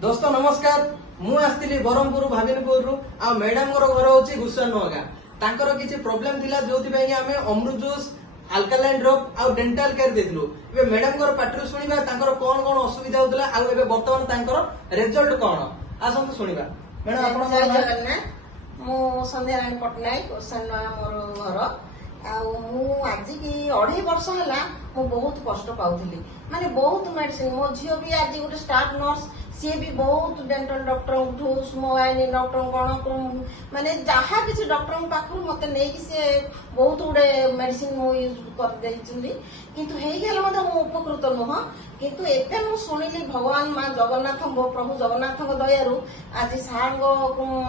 दोस्त नमस्कार मु आस्तिली बरहमपुर भाविनपुर आ मैडम घर होची गुसन नगा तांकर किछि प्रॉब्लम थिला जोथि पई आमे अमृत जूस अल्कालाइन ड्रॉप आ डेंटल केयर देथलु एबे मैडम घर पाटरु सुनिबा तांकर कोन कोन असुविधा होतला आ एबे वर्तमान तांकर रिजल्ट कोन आसंतु सुनिबा मैडम आपण जय जगन्नाथ मु संध्या रानी पटनायक गुसन नगा मोर घर आज की 2.5 वर्ष है बहुत कष्ट पाऊली माने बहुत मेडिसिन मो झील भी आज गोटे स्टाफ नर्स सी भी बहुत डेंटल डॉक्टर स्मोआईन डॉक्टर कौन माने जहाँ किसी डॉक्टर पाखु मत नहीं सी बहुत गुड़े मेडिसिन यूज कर किंतु मु उपकृत नुह किंतु एते मु सुनिली भगवान माँ जगन्नाथ प्रभु जगन्नाथ दयारु आज सार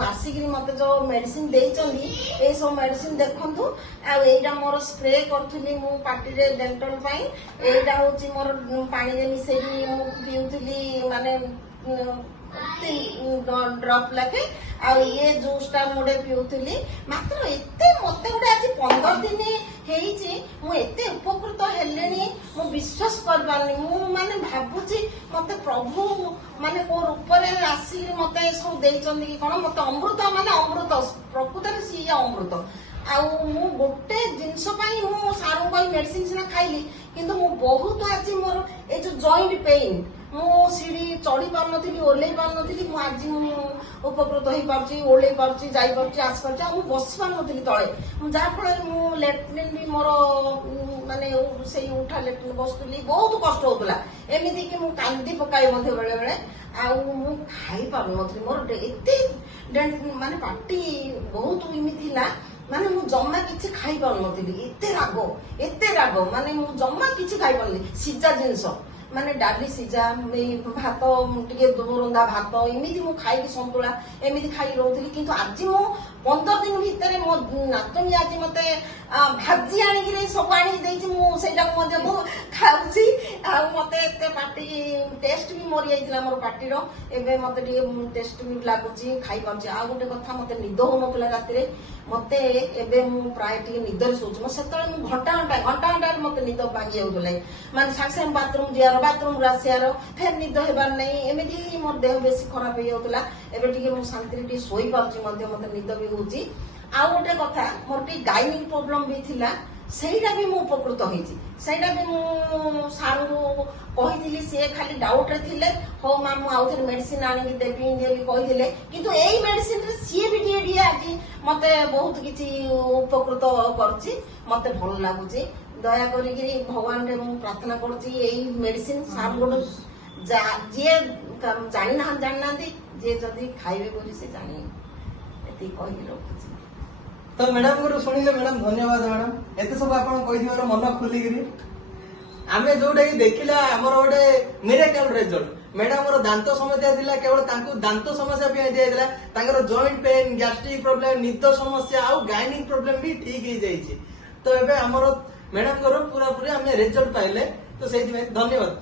आसिक मत जो मेडिसिन देइचंदी ए सब मेडिसिन देखंतु आ मोर स्प्रे करूली मु पार्टी रे डेंटल पाई एटा होची मोर पानी रे मिसेई मु पिउतली माने ड्रॉप लगे ये जूस टा मुडे पिउतली मात्र एते मते गुडे आज 15 दिन हेइची मु एते उपकृत हेलेनी मु विश्वास कर पानी मु माने भाबुची मते प्रभु माने को रूप रे आसी मते सब देइचंदी कोन मते अमृत माने अमृत प्रकृत रे सी अमृत मु गोटे जिनस मु सारू मेडिसिन सिना खाइली किंतु मु बहुत आज मोर ए जो जॉइंट पेन मु सीढ़ी चढ़ी पार नथी ओल्लै पार नथी मु आज मु उपकृत होई पारची ओल्लै पारची जाई पारची आस पारची मु बस पार नथी तळे जा फल मु लेट्रिन भी मोर माने सेई उठा लेट्रिन बसतुली बहुत कष्ट होतला एमिति कि मु कांदी पकाई मध्ये बेले बेले मु खाई पार नथी मोर एते माने पार्टी बहुत इमिति ला माने मु जम्मा किछि खाई पार नथी एते राग माने मु जम्मा किछि खाई पारली सिजा जिंस माने डाली सिजा भात टिके रंधा भात एमिति मु खाई संतुला एमिति खाई रोथली किंतु आज मु 15 दिन भितर मो नातनी आज मते भाजी आनी सब आनी देछि मु सेटा मध्ये मु खाउछि आ मते एते पार्टी टेस्ट भी मोर जाइतिला मोर पार्टी रो एबे मते टिके टेस्ट भी लागुछि खाई पाउछि आ गोटे कथा मते निद हो नतला राति रे मते एबे मु प्राय टिके निदर सोच मो सेतळे मु घंटा मते निद भांगी जाउतले माने साक्षे बाथरूम जियार बाथरूम रासियार फेर निद हेबार नै एमिति मोर देह बेसी खराब हो जाउतला एबे टिके मु शांति रे टिके सोई पाउछि मध्ये मते निद भी होउछि आ गोटे कथा मोर टिके गाइनिक प्रॉब्लम भी थिला सेटा भी मु उपकृत होइछि सेटा भी मु सारू कहिथिली से खाली डाउट रे थिले हो मा मु आउथर मेडिसिन आनी कि देबी देली कहिथिले किंतु एई मेडिसिन रे सी भी डी आज मते बहुत किछि उपकृत करछि मते भल लागुछि दया करी भगवान रे मु प्रार्थना करछि एई मेडिसिन सार गोटे जे जानि ना जे जदी खाइबे बोली से जानि एति कहि रखछि तो मैडम को सुनिले मैडम धन्यवाद मैडम एते सब आपण कहि दिवार मन खुली गिरी आमे जोडे देखिला हमर ओडे मिरेकल रिजल्ट मैडम रो दांत समस्या थिला केवल तांको दांत समस्या भी दिया दिला तांकर जॉइंट पेन गैस्ट्रिक प्रॉब्लम निद समस्या आ गाइनिक प्रॉब्लम भी ठीक ही जाईछि तो एबे हमर मैडम को पूरा पूरी हमें रिजल्ट पाइले तो सेहि धन्यवाद।